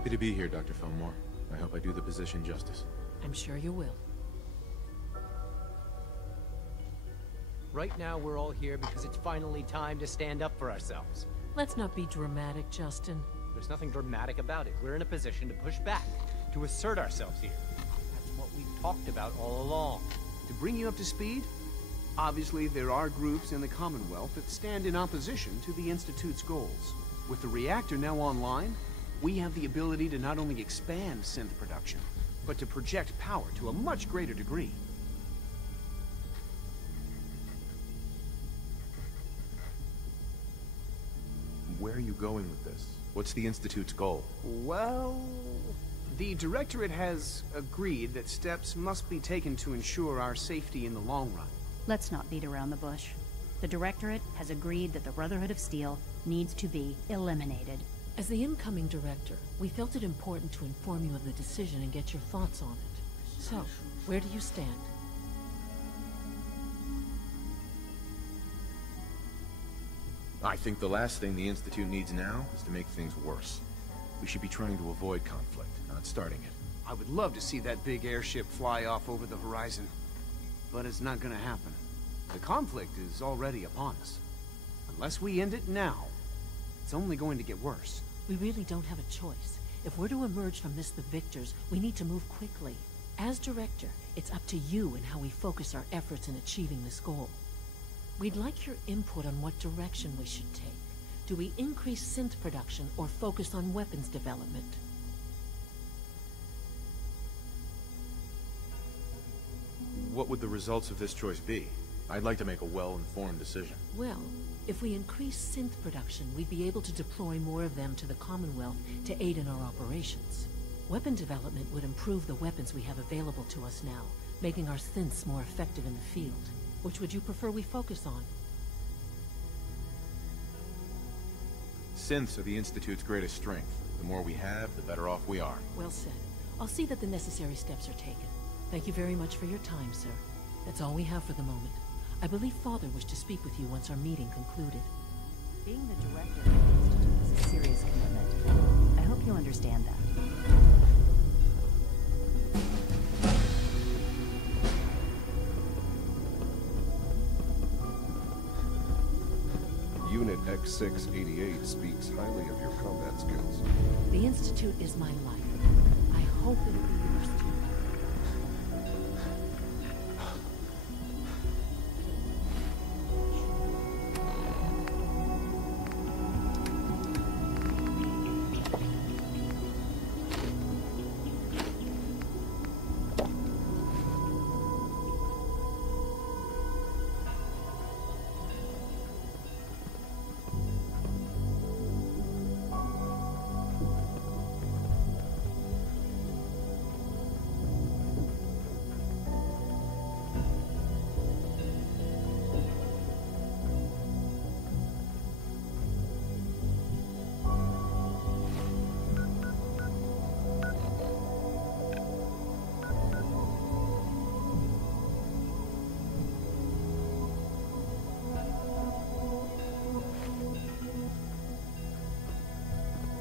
Happy to be here, Dr. Fillmore. I hope I do the position justice. I'm sure you will. Right now, we're all here because it's finally time to stand up for ourselves. Let's not be dramatic, Justin. There's nothing dramatic about it. We're in a position to push back, to assert ourselves here. That's what we've talked about all along. To bring you up to speed, obviously there are groups in the Commonwealth that stand in opposition to the Institute's goals. With the reactor now online, we have the ability to not only expand synth production, but to project power to a much greater degree. Where are you going with this? What's the Institute's goal? Well, the Directorate has agreed that steps must be taken to ensure our safety in the long run. Let's not beat around the bush. The Directorate has agreed that the Brotherhood of Steel needs to be eliminated. As the incoming director, we felt it important to inform you of the decision and get your thoughts on it. So, where do you stand? I think the last thing the Institute needs now is to make things worse. We should be trying to avoid conflict, not starting it. I would love to see that big airship fly off over the horizon, but it's not gonna happen. The conflict is already upon us. Unless we end it now, it's only going to get worse. We really don't have a choice. If we're to emerge from this the victors, we need to move quickly. As director, it's up to you and how we focus our efforts in achieving this goal. We'd like your input on what direction we should take. Do we increase synth production or focus on weapons development? What would the results of this choice be? I'd like to make a well-informed decision. Well, if we increase synth production, we'd be able to deploy more of them to the Commonwealth to aid in our operations. Weapon development would improve the weapons we have available to us now, making our synths more effective in the field. Which would you prefer we focus on? Synths are the Institute's greatest strength. The more we have, the better off we are. Well said. I'll see that the necessary steps are taken. Thank you very much for your time, sir. That's all we have for the moment. I believe Father wished to speak with you once our meeting concluded. Being the director of the Institute is a serious commitment. I hope you understand that. Unit X688 speaks highly of your combat skills. The Institute is my life. I hope it'll be yours too.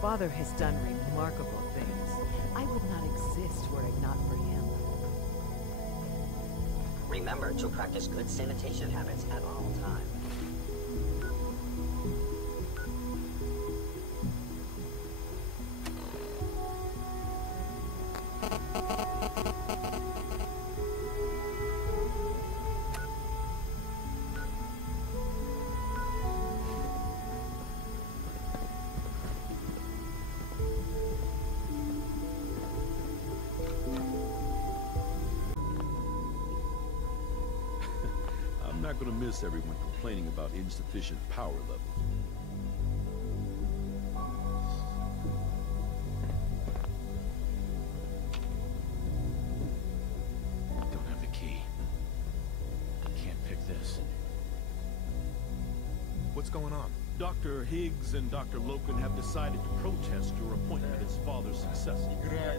Father has done remarkable things. I would not exist were it not for him. Remember to practice good sanitation habits at all times. I'm not gonna miss everyone complaining about insufficient power levels. Don't have the key. Can't pick this. What's going on? Dr. Higgs and Dr. Loken have decided to protest your appointment as Father's successor.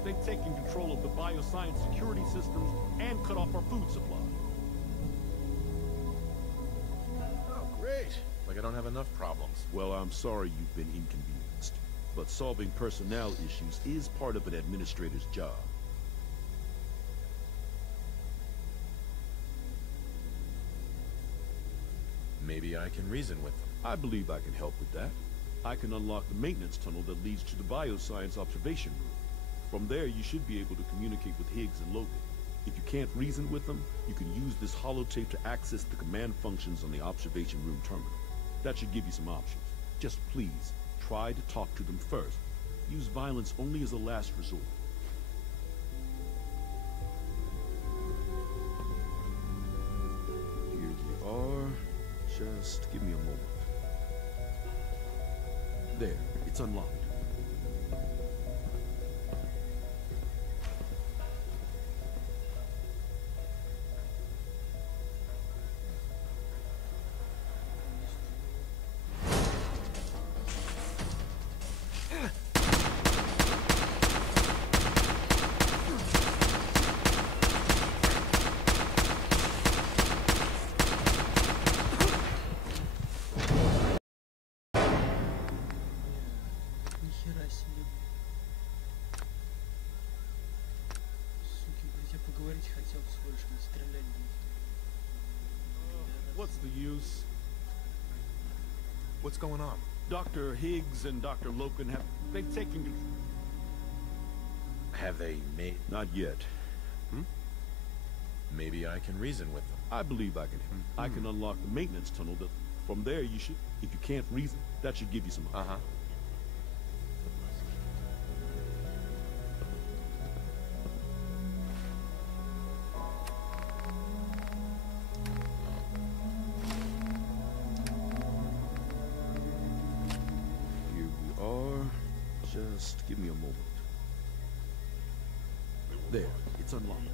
They've taken control of the bioscience security systems and cut off our food supply. Oh, great. Like I don't have enough problems. Well, I'm sorry you've been inconvenienced. but solving personnel issues is part of an administrator's job. Maybe I can reason with them. I believe I can help with that. I can unlock the maintenance tunnel that leads to the bioscience observation room. From there, you should be able to communicate with Higgs and Logan. If you can't reason with them, you can use this holotape to access the command functions on the observation room terminal. That should give you some options. Just please, try to talk to them first. Use violence only as a last resort. Here we are. Just give me a moment. There, it's unlocked. What's the use? What's going on? Dr. Higgs and Dr. Logan they've taken... Have they made... Not yet. Maybe I can reason with them. I believe I can. I can unlock the maintenance tunnel that... From there, you should... If you can't reason, that should give you some... Uh-huh. Just give me a moment. There, it's unlocked.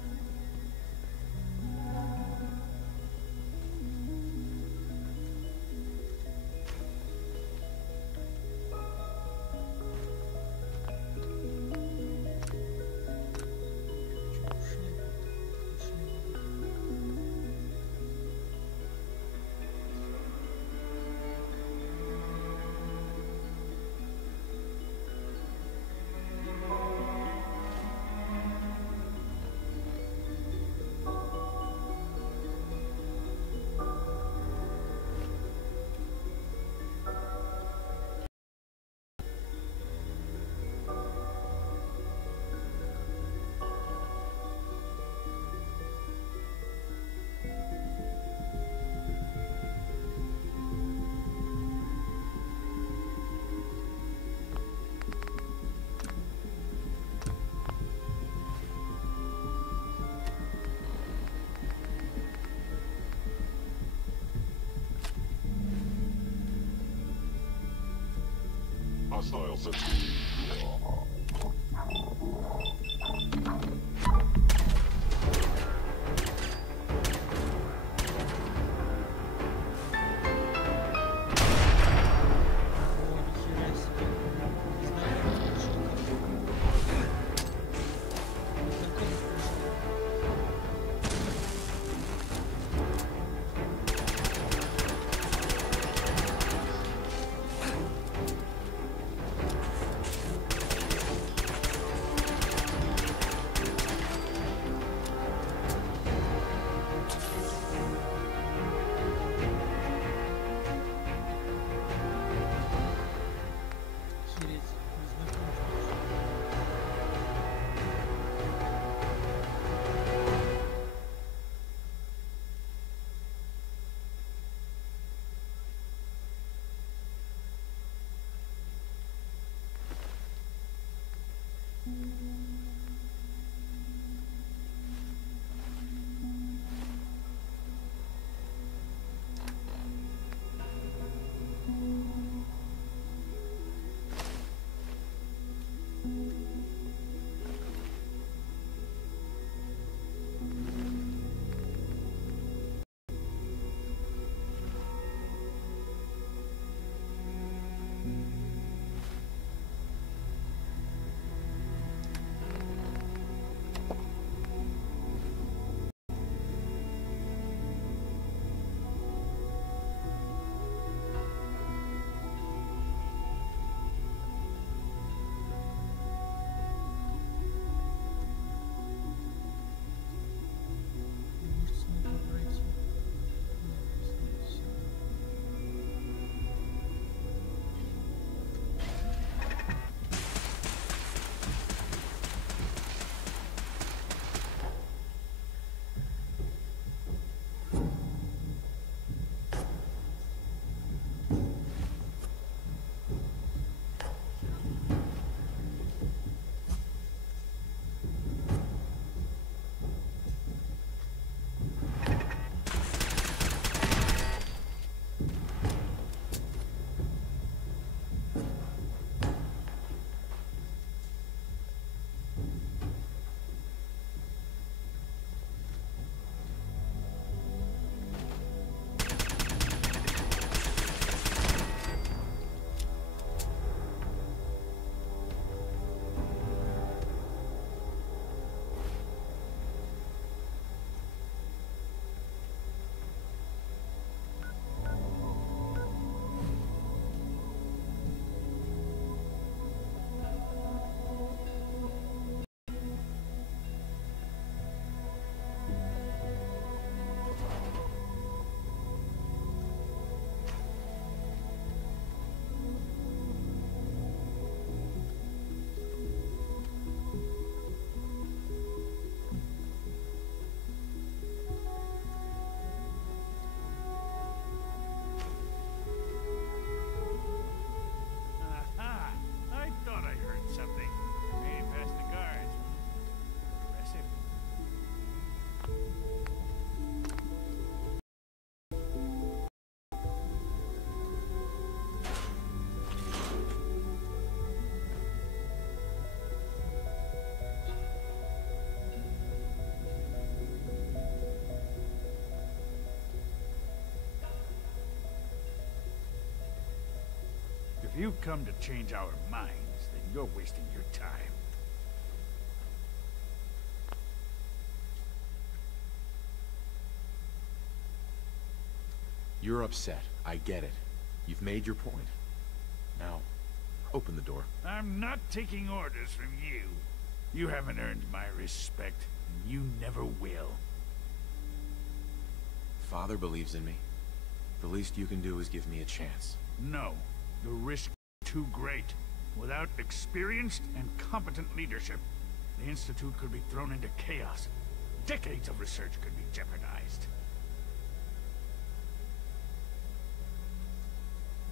Hostile sentry. If you've come to change our minds, then you're wasting your time. You're upset. I get it. You've made your point. Now, open the door. I'm not taking orders from you. You haven't earned my respect, and you never will. Father believes in me. The least you can do is give me a chance. No. The risk is too great. Without experienced and competent leadership, the Institute could be thrown into chaos. Decades of research could be jeopardized.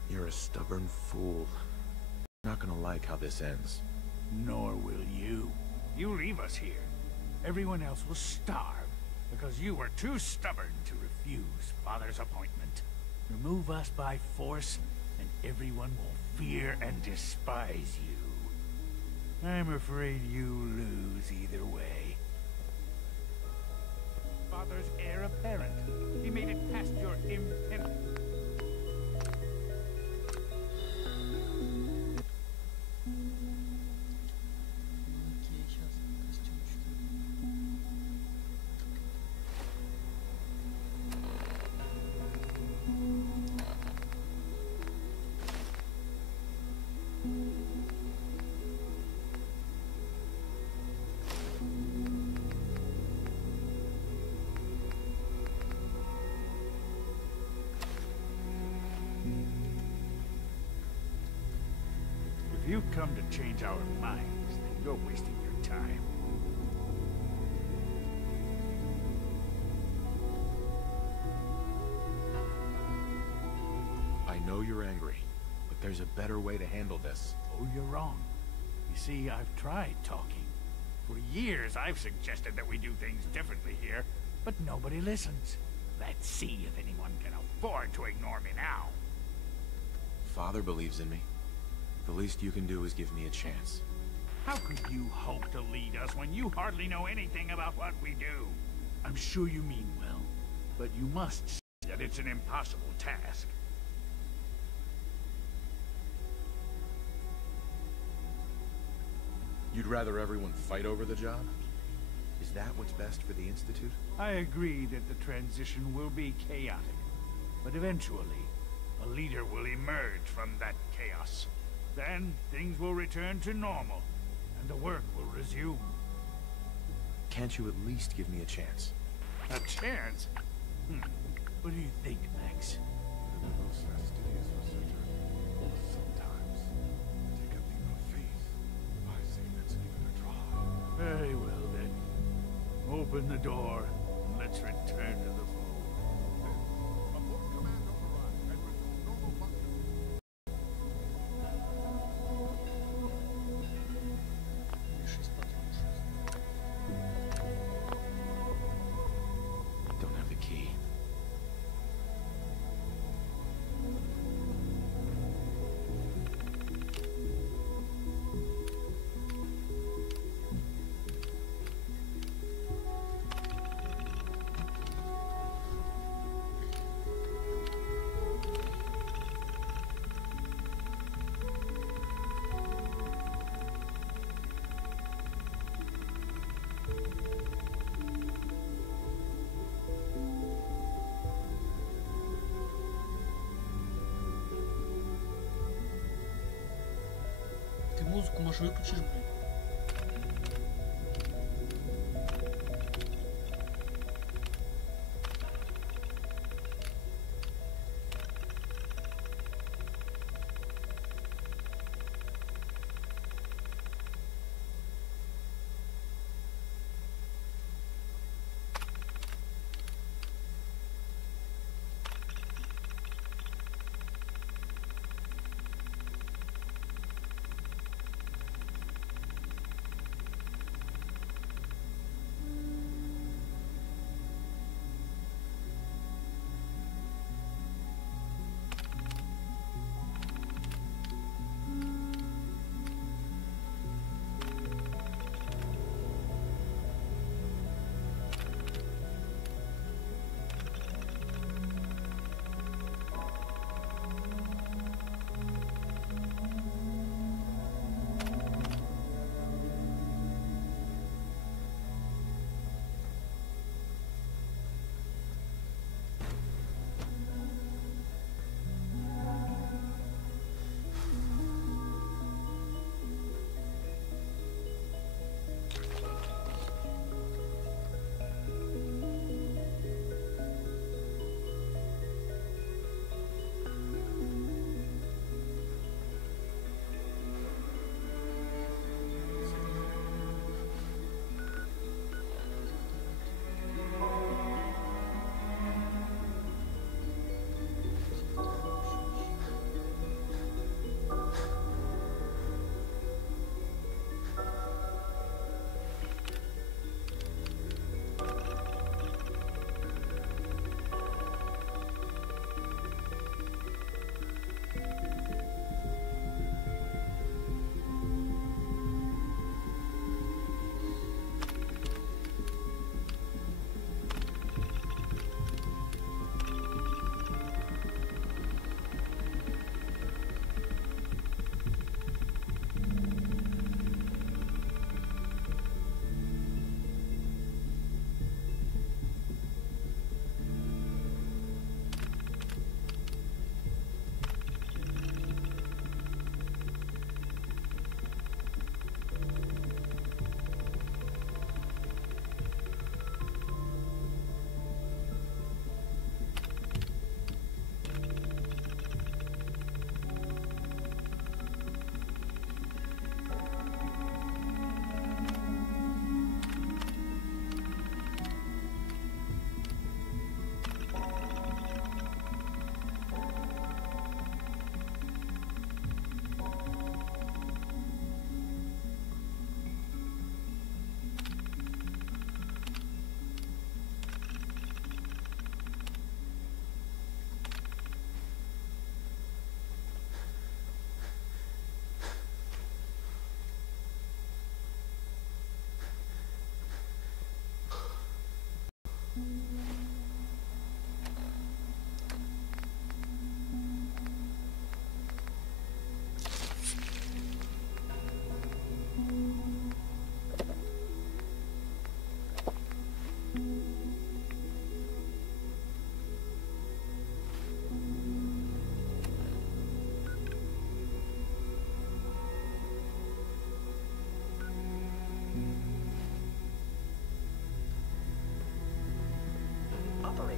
You're a stubborn fool. You're not gonna like how this ends. Nor will you. You leave us here. Everyone else will starve, because you were too stubborn to refuse Father's appointment. Remove us by force, and everyone will fear and despise you. I'm afraid you lose either way. Father's heir apparent. He made it past your impenitence. If you've come to change our minds, then you're wasting your time. I know you're angry, but there's a better way to handle this. Oh, you're wrong. You see, I've tried talking. For years, I've suggested that we do things differently here, but nobody listens. Let's see if anyone can afford to ignore me now. Father believes in me. The least you can do is give me a chance. How could you hope to lead us when you hardly know anything about what we do? I'm sure you mean well, but you must see that it's an impossible task. You'd rather everyone fight over the job? Is that what's best for the Institute? I agree that the transition will be chaotic, but eventually, a leader will emerge from that chaos. Then, things will return to normal, and the work will resume. Can't you at least give me a chance? A chance? What do you think, Max? The most fastidious researcher will sometimes take a leap of faith. I say let's give it a try. Very well, then. Open the door, and let's return to the fold. Abort command override and resume normal function. Don't have the key. Ты музыку можешь выключить, блин.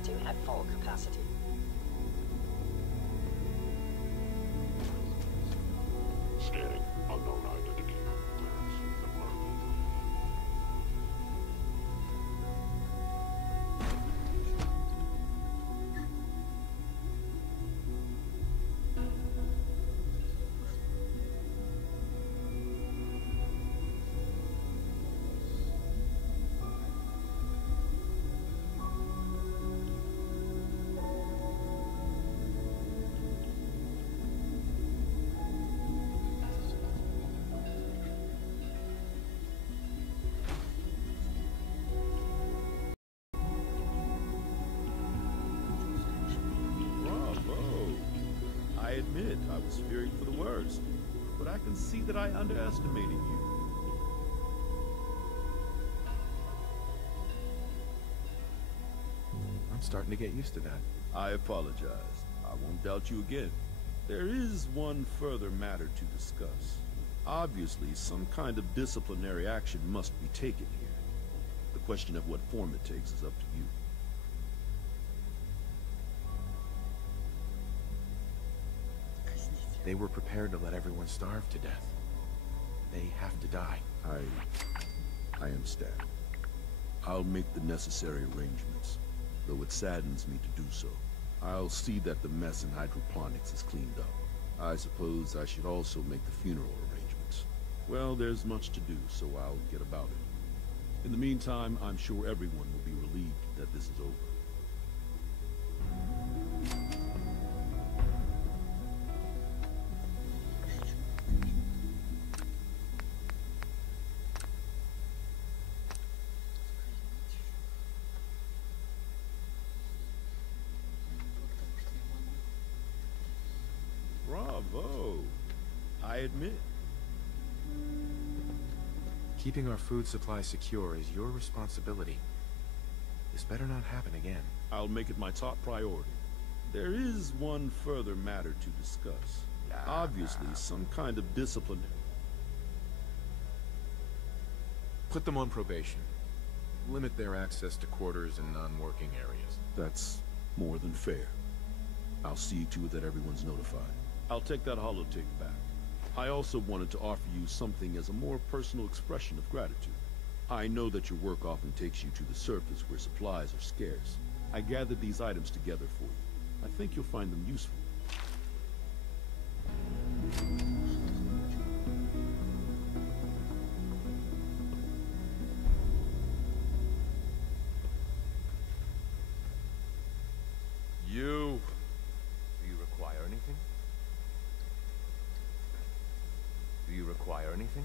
operating at full capacity. Scanning. Unknown identity. Clearance confirmed. I admit I was fearing for the worst, but I can see that I underestimated you. I'm starting to get used to that. I apologize. I won't doubt you again. There is one further matter to discuss. Obviously, some kind of disciplinary action must be taken here. The question of what form it takes is up to you. They were prepared to let everyone starve to death. They have to die. I understand. I'll make the necessary arrangements, though it saddens me to do so. I'll see that the mess in hydroponics is cleaned up. I suppose I should also make the funeral arrangements. Well, there's much to do, so I'll get about it. In the meantime, I'm sure everyone will be relieved that this is over. Bravo! I admit. Keeping our food supply secure is your responsibility. This better not happen again. I'll make it my top priority. There is one further matter to discuss. Obviously, some kind of discipline. Put them on probation. Limit their access to quarters and non-working areas. That's more than fair. I'll see to it that everyone's notified. I'll take that holotape back. I also wanted to offer you something as a more personal expression of gratitude. I know that your work often takes you to the surface where supplies are scarce. I gathered these items together for you. I think you'll find them useful. You... Do you require anything? Do you require anything?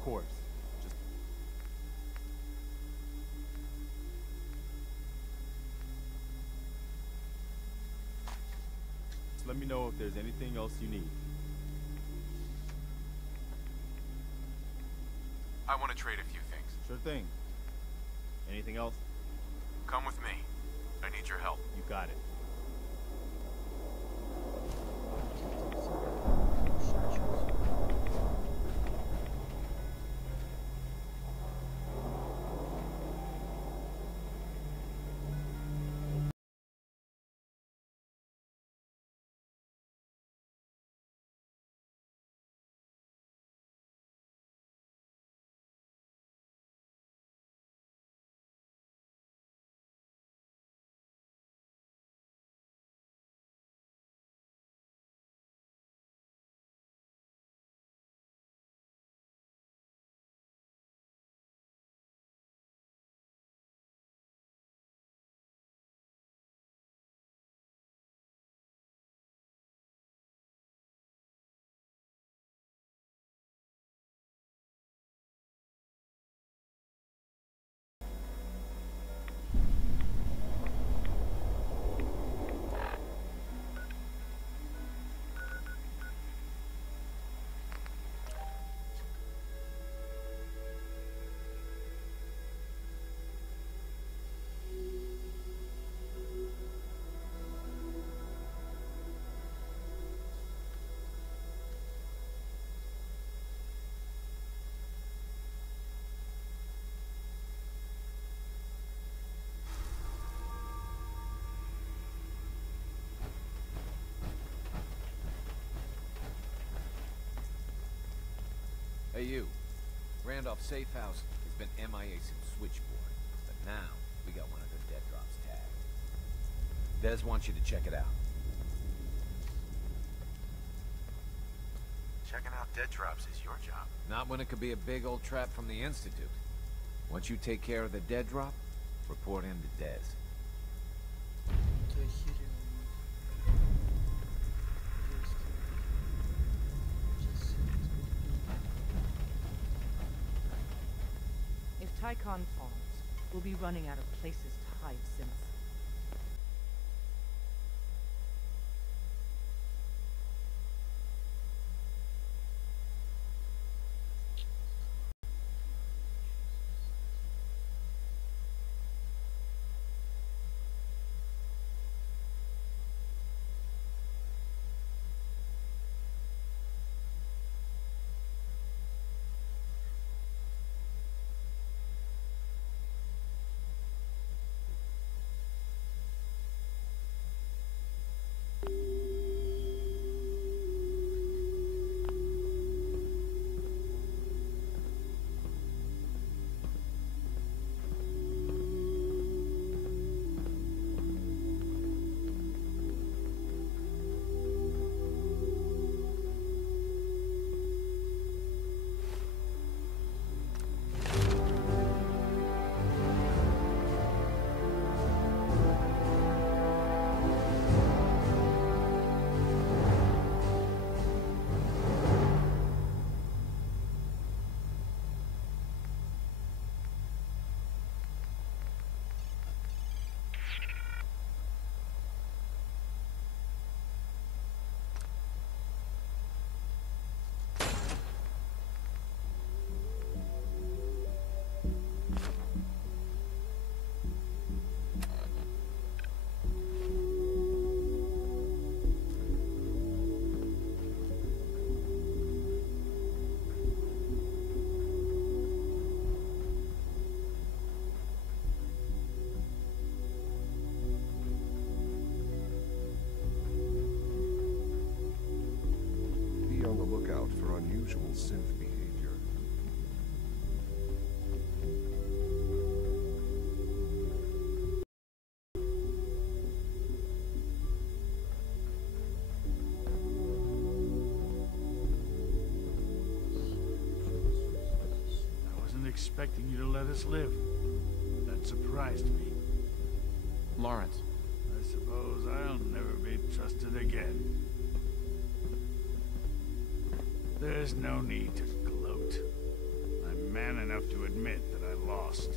Of course. Just... let me know if there's anything else you need. I want to trade a few things. Sure thing. Anything else? Come with me. I need your help. You got it. Hey you, Randolph Safe House has been MIA since Switchboard, but now we got one of their dead drops tagged. Des wants you to check it out. Checking out dead drops is your job. Not when it could be a big old trap from the Institute. Once you take care of the dead drop, report in to Des. Tycon falls, we'll be running out of places to hide Sims. For unusual synth behavior. I wasn't expecting you to let us live. That surprised me. Lawrence. I suppose I'll never be trusted again. There's no need to gloat. man enough to admit that I lost.